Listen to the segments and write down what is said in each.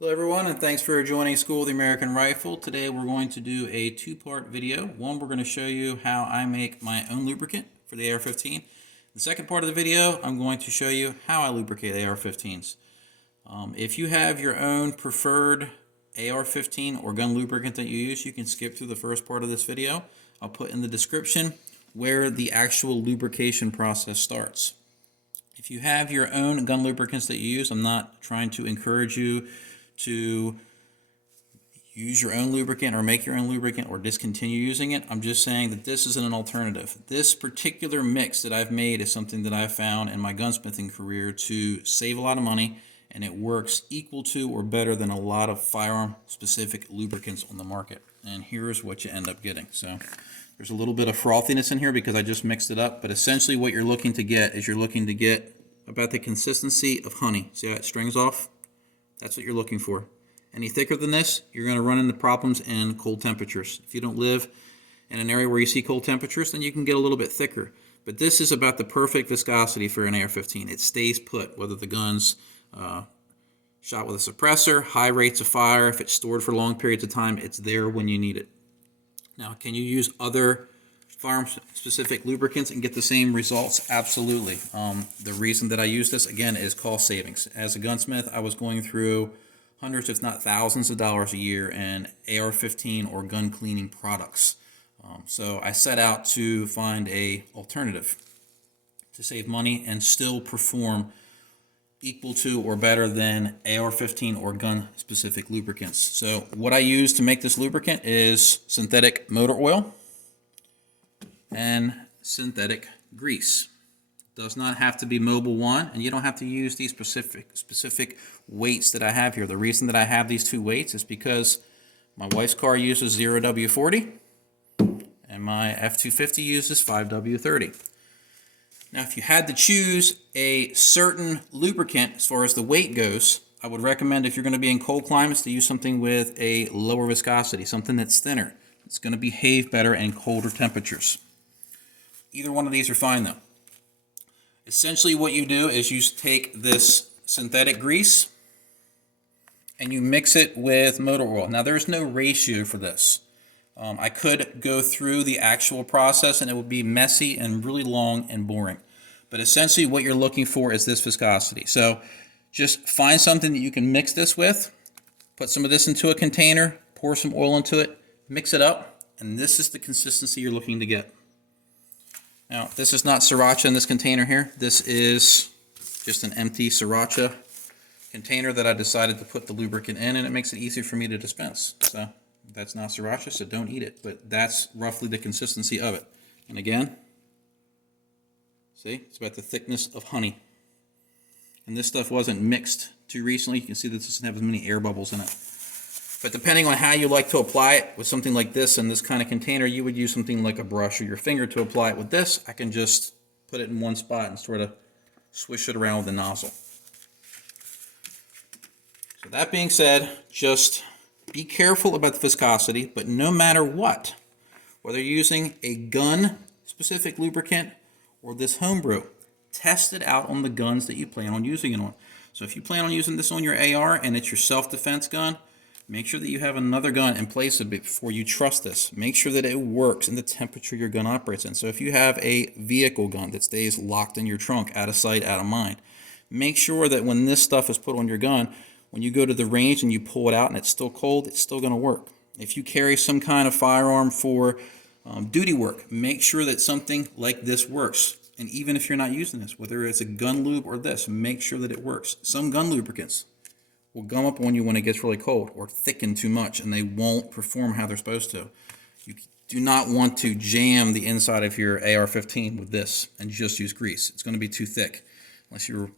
Hello everyone, and thanks for joining School of the American Rifle. Today we're going to do a two-part video. One, we're going to show you how I make my own lubricant for the AR-15. The second part of the video, I'm going to show you how I lubricate AR-15s. If you have your own preferred AR-15 or gun lubricant that you use, you can skip through the first part of this video. I'll put in the description where the actual lubrication process starts. If you have your own gun lubricants that you use, I'm not trying to encourage you to use your own lubricant or make your own lubricant or discontinue using it. I'm just saying that this isn't an alternative. This particular mix that I've made is something that I've found in my gunsmithing career to save a lot of money, and it works equal to or better than a lot of firearm specific lubricants on the market. And here's what you end up getting. So there's a little bit of frothiness in here because I just mixed it up, but essentially what you're looking to get is you're looking to get about the consistency of honey. See how it strings off? That's what you're looking for. Any thicker than this, you're going to run into problems in cold temperatures. If you don't live in an area where you see cold temperatures, then you can get a little bit thicker. But this is about the perfect viscosity for an AR-15. It stays put, whether the gun's shot with a suppressor, high rates of fire, if it's stored for long periods of time, it's there when you need it. Now, can you use other firearm-specific lubricants and get the same results? Absolutely. The reason that I use this, again, is cost savings. As a gunsmith, I was going through hundreds, if not thousands of dollars a year in AR-15 or gun cleaning products. So I set out to find an alternative to save money and still perform equal to or better than AR-15 or gun-specific lubricants. So what I use to make this lubricant is synthetic motor oil and synthetic grease. Does not have to be Mobile One, and you don't have to use these specific weights that I have here. The reason that I have these two weights is because my wife's car uses 0W40 and my F-250 uses 5W30. Now, if you had to choose a certain lubricant as far as the weight goes, I would recommend, if you're going to be in cold climates, to use something with a lower viscosity, something that's thinner. It's going to behave better in colder temperatures. Either one of these are fine though. Essentially what you do is you take this synthetic grease and you mix it with motor oil. Now there's no ratio for this. I could go through the actual process and it would be messy and really long and boring. But essentially what you're looking for is this viscosity. So just find something that you can mix this with, put some of this into a container, pour some oil into it, mix it up, and this is the consistency you're looking to get. Now, this is not sriracha in this container here. This is just an empty sriracha container that I decided to put the lubricant in, and it makes it easier for me to dispense. So that's not sriracha, so don't eat it. But that's roughly the consistency of it. And again, see, it's about the thickness of honey. And this stuff wasn't mixed too recently. You can see this doesn't have as many air bubbles in it. But depending on how you like to apply it, with something like this in this kind of container, you would use something like a brush or your finger to apply it. With this, I can just put it in one spot and sort of swish it around with the nozzle. So that being said, just be careful about the viscosity, but no matter what, whether you're using a gun-specific lubricant or this homebrew, test it out on the guns that you plan on using it on. So if you plan on using this on your AR and it's your self-defense gun, make sure that you have another gun in place of it before you trust this. Make sure that it works in the temperature your gun operates in. So if you have a vehicle gun that stays locked in your trunk, out of sight, out of mind, make sure that when this stuff is put on your gun, when you go to the range and you pull it out and it's still cold, it's still going to work. If you carry some kind of firearm for duty work, make sure that something like this works. And even if you're not using this, whether it's a gun lube or this, make sure that it works. Some gun lubricants will gum up on you when it gets really cold or thicken too much, and they won't perform how they're supposed to. You do not want to jam the inside of your AR-15 with this and just use grease. It's going to be too thick unless you're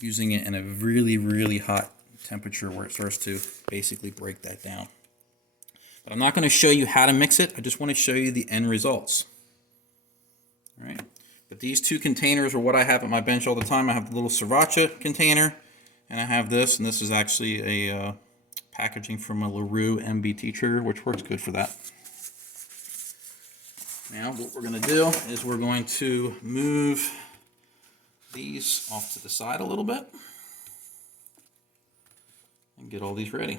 using it in a really, really hot temperature where it starts to basically break that down. But I'm not going to show you how to mix it. I just want to show you the end results. All right. But these two containers are what I have at my bench all the time. I have the little sriracha container, and I have this, and this is actually a packaging from a LaRue MBT trigger, which works good for that. Now what we're going to do is we're going to move these off to the side a little bit. get all these ready.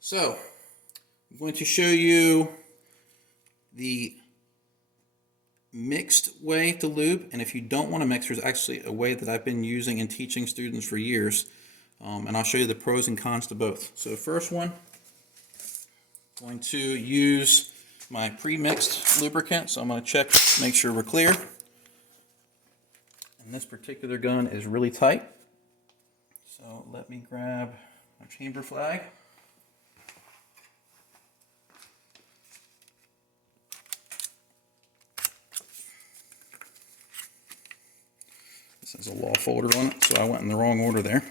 So, I'm going to show you the mixed way to lube, and if you don't want to mix, there's actually a way that I've been using and teaching students for years, and I'll show you the pros and cons to both. So the first one, I'm going to use my pre-mixed lubricant, so I'm going to check, make sure we're clear. And this particular gun is really tight, so let me grab my chamber flag. This has a law folder on it, so I went in the wrong order there.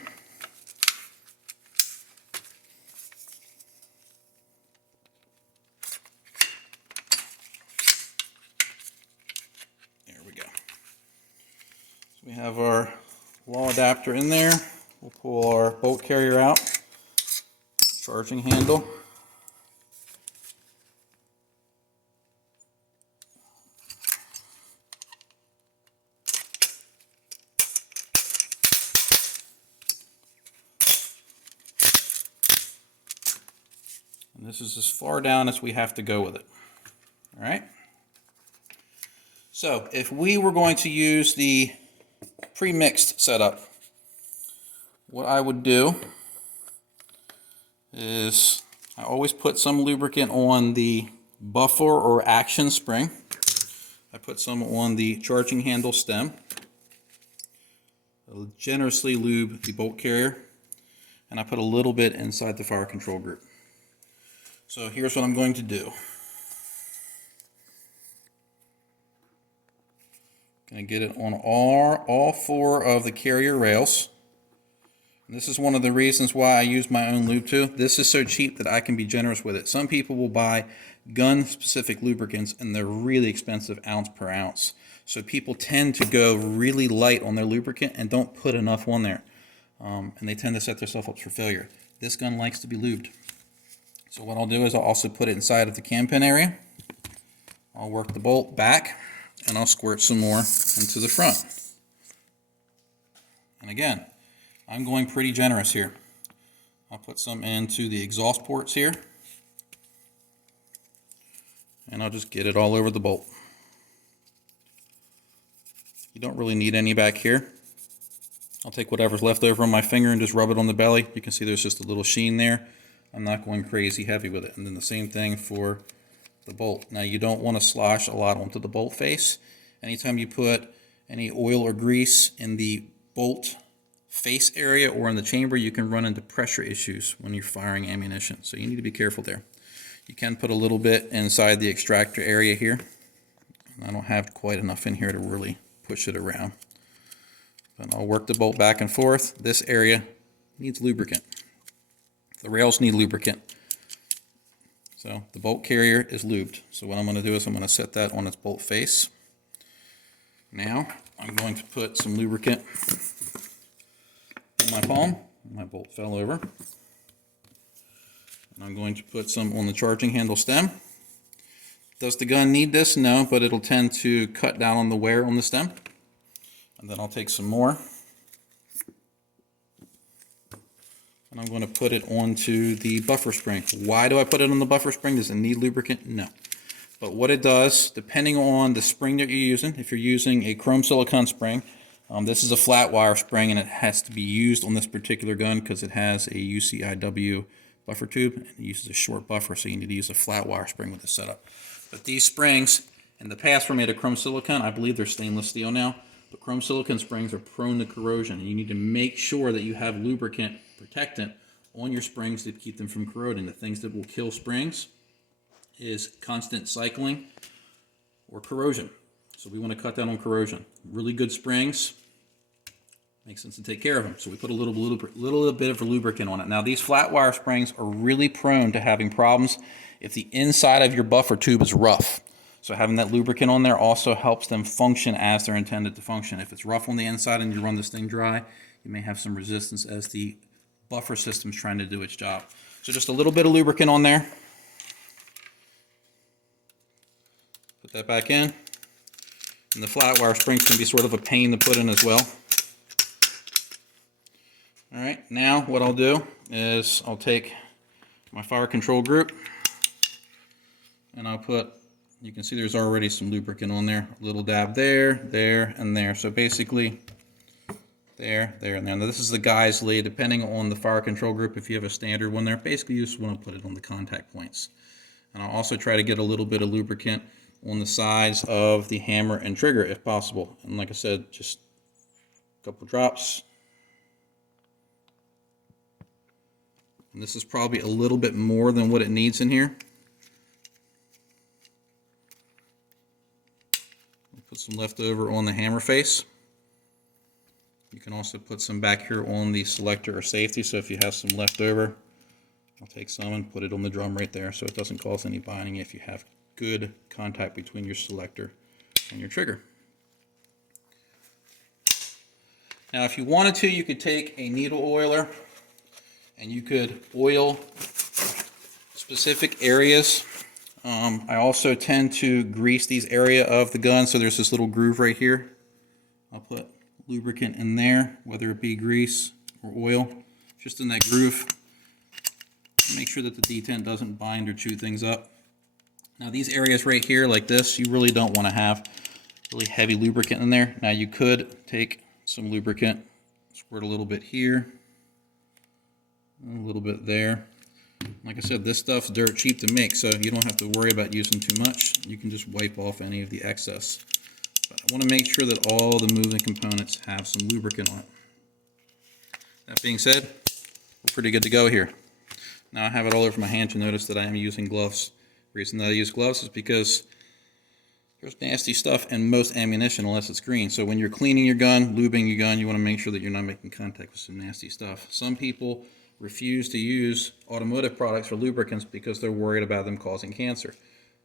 There we go. So we have our law adapter in there. We'll pull our bolt carrier out, charging handle. And this is as far down as we have to go with it. All right. So if we were going to use the pre-mixed setup, what I would do is I always put some lubricant on the buffer or action spring. I put some on the charging handle stem. I'll generously lube the bolt carrier, and I put a little bit inside the fire control group. So here's what I'm going to do. Going to get it on all four of the carrier rails. And this is one of the reasons why I use my own lube too. This is so cheap that I can be generous with it. Some people will buy gun-specific lubricants and they're really expensive ounce per ounce. So people tend to go really light on their lubricant and don't put enough on there. And they tend to set themselves up for failure. This gun likes to be lubed. So what I'll do is I'll also put it inside of the cam pin area. I'll work the bolt back and I'll squirt some more into the front. And again, I'm going pretty generous here. I'll put some into the exhaust ports here. And I'll just get it all over the bolt. You don't really need any back here. I'll take whatever's left over on my finger and just rub it on the belly. You can see there's just a little sheen there. I'm not going crazy heavy with it. And then the same thing for the bolt. Now you don't want to slosh a lot onto the bolt face. Anytime you put any oil or grease in the bolt face area or in the chamber, you can run into pressure issues when you're firing ammunition. So you need to be careful there. You can put a little bit inside the extractor area here. I don't have quite enough in here to really push it around. But I'll work the bolt back and forth. This area needs lubricant. The rails need lubricant. So the bolt carrier is lubed. So what I'm going to do is I'm going to set that on its bolt face. Now I'm going to put some lubricant in my palm. My bolt fell over. And I'm going to put some on the charging handle stem. Does the gun need this? No, but it'll tend to cut down on the wear on the stem. And then I'll take some more. And I'm going to put it onto the buffer spring. Why do I put it on the buffer spring? Does it need lubricant? No. But what it does, depending on the spring that you're using, if you're using a chrome silicone spring, this is a flat wire spring and it has to be used on this particular gun because it has a UCIW buffer tube and it uses a short buffer, so you need to use a flat wire spring with this setup. But these springs, in the past were made of chrome silicone. I believe they're stainless steel now, but chrome silicone springs are prone to corrosion. And you need to make sure that you have lubricant protectant on your springs to keep them from corroding. The things that will kill springs is constant cycling or corrosion. So we want to cut down on corrosion. Really good springs, makes sense to take care of them. So we put a little bit of lubricant on it. Now these flat wire springs are really prone to having problems if the inside of your buffer tube is rough. So having that lubricant on there also helps them function as they're intended to function. If it's rough on the inside and you run this thing dry, you may have some resistance as the buffer system's trying to do its job. So just a little bit of lubricant on there. Put that back in. And the flat wire springs can be sort of a pain to put in as well. Alright, now what I'll do is I'll take my fire control group and I'll put, you can see there's already some lubricant on there, a little dab there, there, and there. So basically there, there, and there. Now this is the guy's lead, depending on the fire control group. If you have a standard one there, basically you just want to put it on the contact points. And I'll also try to get a little bit of lubricant on the sides of the hammer and trigger if possible. And like I said, just a couple drops. And this is probably a little bit more than what it needs in here. Put some left over on the hammer face. You can also put some back here on the selector or safety, so if you have some left over, I'll take some and put it on the drum right there so it doesn't cause any binding if you have good contact between your selector and your trigger. Now if you wanted to, you could take a needle oiler and you could oil specific areas. I also tend to grease these area of the gun, so there's this little groove right here. I'll put lubricant in there, whether it be grease or oil, just in that groove. Make sure that the detent doesn't bind or chew things up. Now these areas right here like this, you really don't want to have really heavy lubricant in there. Now you could take some lubricant, squirt a little bit here, a little bit there. Like I said, this stuff's dirt cheap to make, so you don't have to worry about using too much. You can just wipe off any of the excess. But I want to make sure that all the moving components have some lubricant on it. That being said, we're pretty good to go here. Now I have it all over my hand. You'll notice that I am using gloves. The reason that I use gloves is because there's nasty stuff in most ammunition unless it's green. So when you're cleaning your gun, lubing your gun, you want to make sure that you're not making contact with some nasty stuff. Some people refuse to use automotive products for lubricants because they're worried about them causing cancer.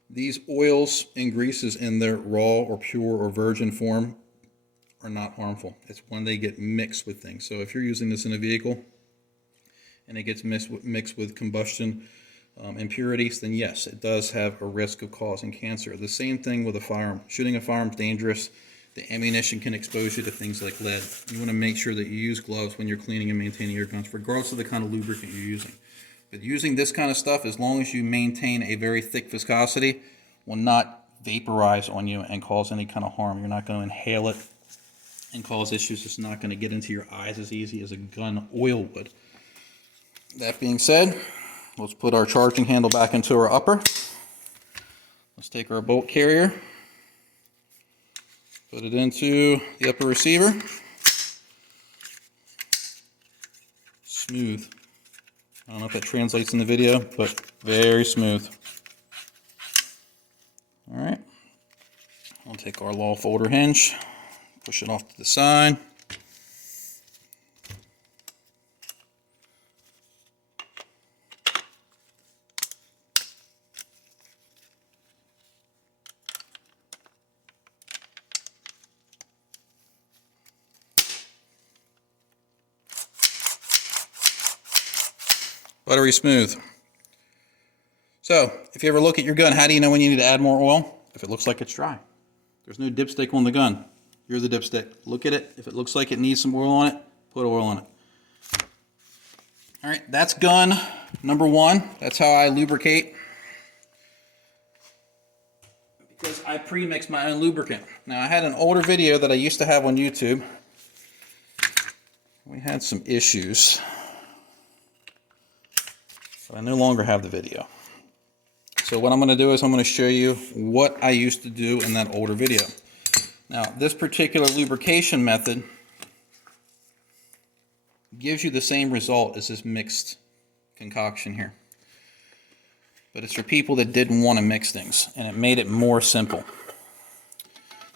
These oils and greases in their raw or pure or virgin form are not harmful. It's when they get mixed with things. So if you're using this in a vehicle and it gets mixed with combustion impurities, then yes, it does have a risk of causing cancer. The same thing with a firearm. Shooting a firearm is dangerous. The ammunition can expose you to things like lead. You want to make sure that you use gloves when you're cleaning and maintaining your guns, regardless of the kind of lubricant you're using. But using this kind of stuff, as long as you maintain a very thick viscosity, will not vaporize on you and cause any kind of harm. You're not going to inhale it and cause issues. It's not going to get into your eyes as easy as a gun oil would. That being said, let's put our charging handle back into our upper. Let's take our bolt carrier, put it into the upper receiver. Smooth. I don't know if that translates in the video, but very smooth. All right. I'll take our law folder hinge, push it off to the side. Buttery smooth. So, if you ever look at your gun, how do you know when you need to add more oil? If it looks like it's dry. There's no dipstick on the gun. You're the dipstick. Look at it. If it looks like it needs some oil on it, put oil on it. All right, that's gun number one. That's how I lubricate. Because I pre-mix my own lubricant. Now, I had an older video that I used to have on YouTube. We had some issues, but I no longer have the video. So what I'm going to do is I'm going to show you what I used to do in that older video. Now, this particular lubrication method gives you the same result as this mixed concoction here. But it's for people that didn't want to mix things, and it made it more simple.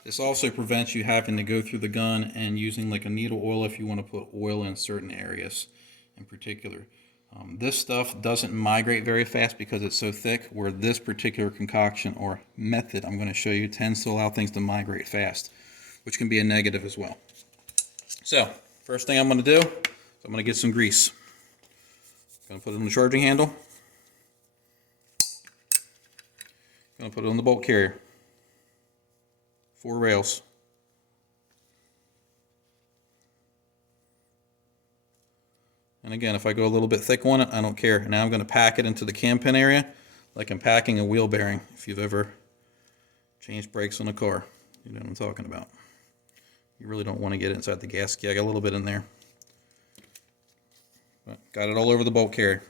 This also prevents you having to go through the gun and using like a needle oil if you want to put oil in certain areas in particular. This stuff doesn't migrate very fast because it's so thick, where this particular concoction or method I'm going to show you tends to allow things to migrate fast, which can be a negative as well. So, first thing I'm going to do is I'm going to get some grease. I'm going to put it on the charging handle. I'm going to put it on the bolt carrier. 4 rails. And again, if I go a little bit thick on it, I don't care. Now I'm going to pack it into the cam pin area like I'm packing a wheel bearing. If you've ever changed brakes on a car, you know what I'm talking about. You really don't want to get it inside the gasket. I got a little bit in there. But got it all over the bolt carrier.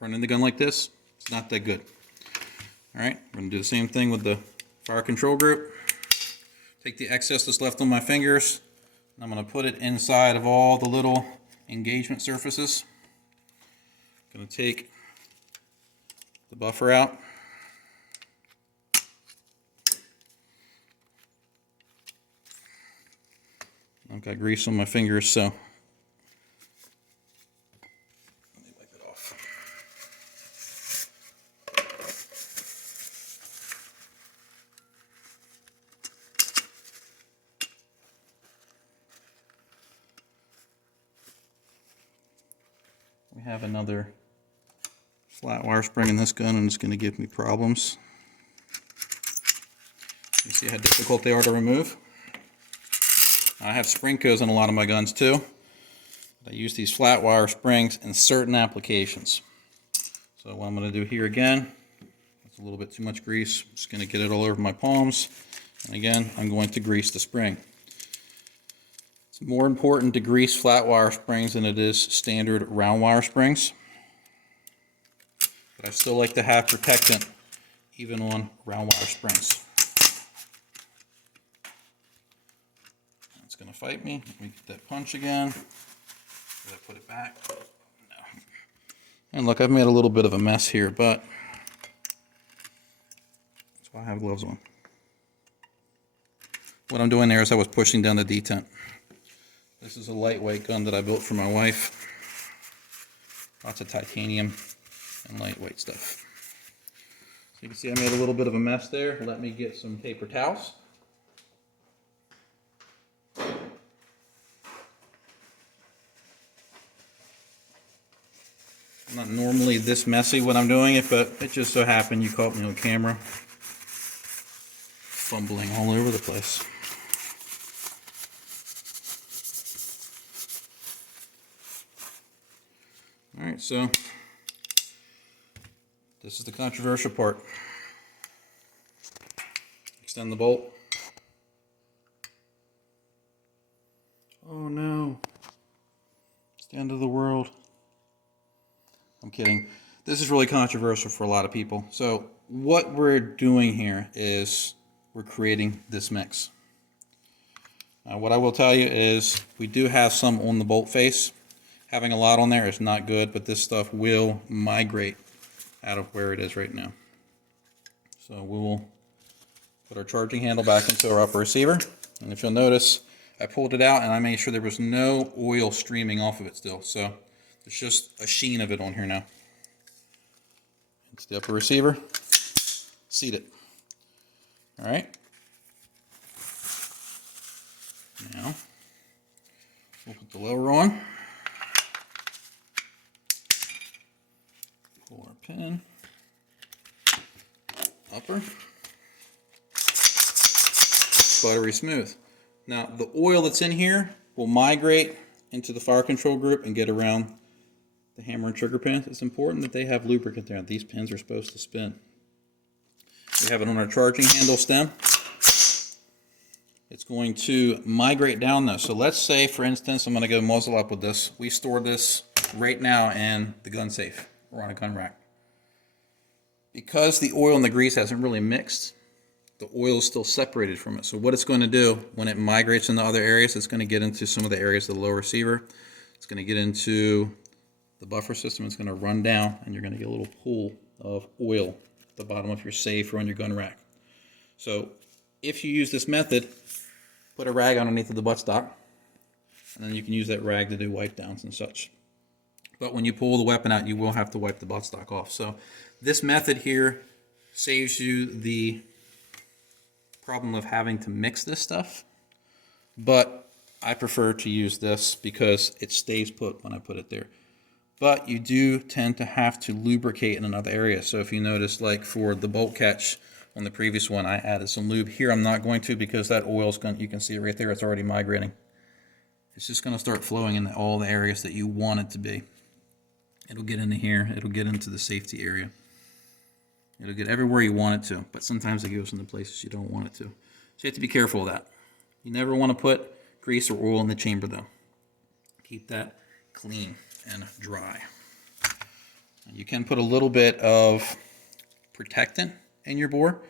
Running the gun like this, it's not that good. Alright, we're going to do the same thing with the fire control group. Take the excess that's left on my fingers, and I'm going to put it inside of all the little engagement surfaces. I'm going to take the buffer out. I've got grease on my fingers, so let me wipe it off. We have another flat wire spring in this gun, and it's going to give me problems. You see how difficult they are to remove? I have spring codes on a lot of my guns too. I use these flat wire springs in certain applications. So what I'm going to do here again, it's a little bit too much grease. I'm just going to get it all over my palms. And again, I'm going to grease the spring. It's more important to grease flat wire springs than it is standard round wire springs. But I still like to have protectant even on round wire springs. It's going to fight me. Let me get that punch again. Did I put it back? No. And look, I've made a little bit of a mess here, but that's why I have gloves on. What I'm doing there is I was pushing down the detent. This is a lightweight gun that I built for my wife. Lots of titanium and lightweight stuff. So you can see I made a little bit of a mess there. Let me get some paper towels. I'm not normally this messy when I'm doing it, but it just so happened you caught me on camera fumbling all over the place. Alright, so this is the controversial part. Extend the bolt. Oh no, it's the end of the world. I'm kidding. This is really controversial for a lot of people. So what we're doing here is we're creating this mix. Now what I will tell you is we do have some on the bolt face. Having a lot on there is not good, but this stuff will migrate out of where it is right now. So we will put our charging handle back into our upper receiver. And if you'll notice, I pulled it out and I made sure there was no oil streaming off of it still. So there's just a sheen of it on here now. It's the upper receiver. Seat it. All right. Now, we'll put the lower on. Pull our pin. Upper. Buttery smooth. Now, the oil that's in here will migrate into the fire control group and get around the hammer and trigger pins. It's important that they have lubricant there. These pins are supposed to spin. We have it on our charging handle stem. It's going to migrate down though. So let's say, for instance, I'm going to go muzzle up with this. We store this right now in the gun safe or on a gun rack. Because the oil and the grease hasn't really mixed, the oil is still separated from it. So what it's going to do when it migrates into other areas, it's going to get into some of the areas of the lower receiver. It's going to get into the buffer system. It's going to run down, and you're going to get a little pool of oil at the bottom of your safe or on your gun rack. So if you use this method, put a rag underneath of the buttstock, and then you can use that rag to do wipe downs and such. But when you pull the weapon out, you will have to wipe the buttstock off. So this method here saves you the problem of having to mix this stuff, but I prefer to use this because it stays put when I put it there. But you do tend to have to lubricate in another area. So if you notice, like for the bolt catch on the previous one, I added some lube. Here I'm not going to because that oil's going, you can see it right there, it's already migrating. it's just going to start flowing in all the areas that you want it to be. It'll get into here. It'll get into the safety area. It'll get everywhere you want it to, but sometimes it goes into places you don't want it to. So you have to be careful of that. You never want to put grease or oil in the chamber though. Keep that clean and dry. You can put a little bit of protectant in your bore.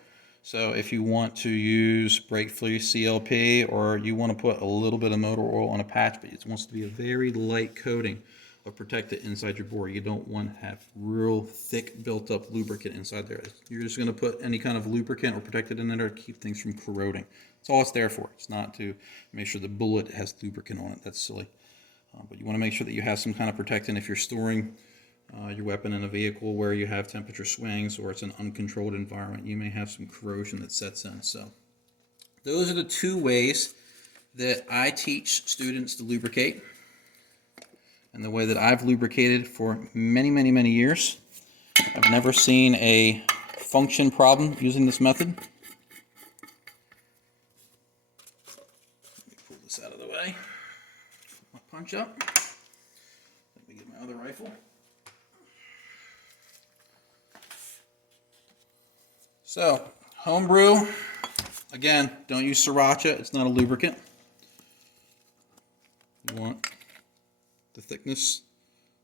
So if you want to use brake-free CLP, or you want to put a little bit of motor oil on a patch, but it wants to be a very light coating of protectant inside your bore. You don't want to have real thick built-up lubricant inside there. You're just going to put any kind of lubricant or protectant in there to keep things from corroding. That's all it's there for. It's not to make sure the bullet has lubricant on it. That's silly. But you want to make sure that you have some kind of protectant if you're storing your weapon in a vehicle where you have temperature swings or it's an uncontrolled environment. You may have some corrosion that sets in. So those are the two ways that I teach students to lubricate, and the way that I've lubricated for many, many, many years. I've never seen a function problem using this method. Let me pull this out of the way. Put my punch up. Let me get my other rifle. So, Home Brew, again, don't use sriracha. It's not a lubricant. You want the thickness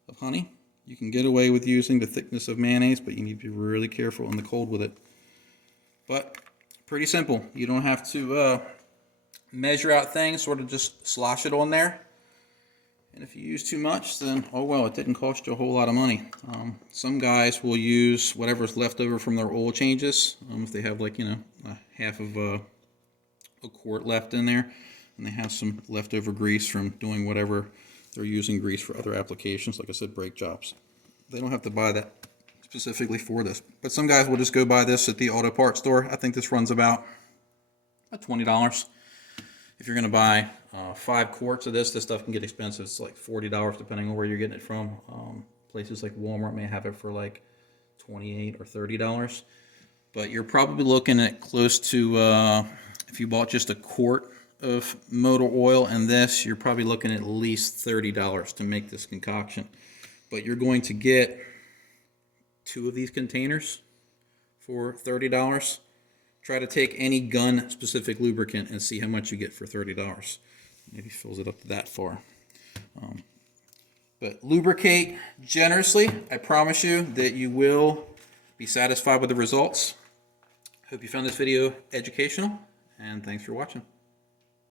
of honey. You can get away with using the thickness of mayonnaise, but you need to be really careful in the cold with it. But pretty simple. You don't have to measure out things, sort of just slosh it on there. And if you use too much, then oh well, it didn't cost you a whole lot of money. Some guys will use whatever's left over from their oil changes. If they have, like, you know, half of a quart left in there, and they have some leftover grease from doing whatever they're using grease for other applications, like I said, brake jobs. They don't have to buy that specifically for this. But some guys will just go buy this at the auto parts store. I think this runs about $20. If you're going to buy 5 quarts of this stuff can get expensive. It's like $40 depending on where you're getting it from. Places like Walmart may have it for like $28 or $30. But you're probably looking at close to, if you bought just a quart of motor oil and this, you're probably looking at least $30 to make this concoction. But you're going to get 2 of these containers for $30. Try to take any gun specific lubricant and see how much you get for $30. Maybe fills it up to that far. But lubricate generously. I promise you that you will be satisfied with the results. Hope you found this video educational, and thanks for watching.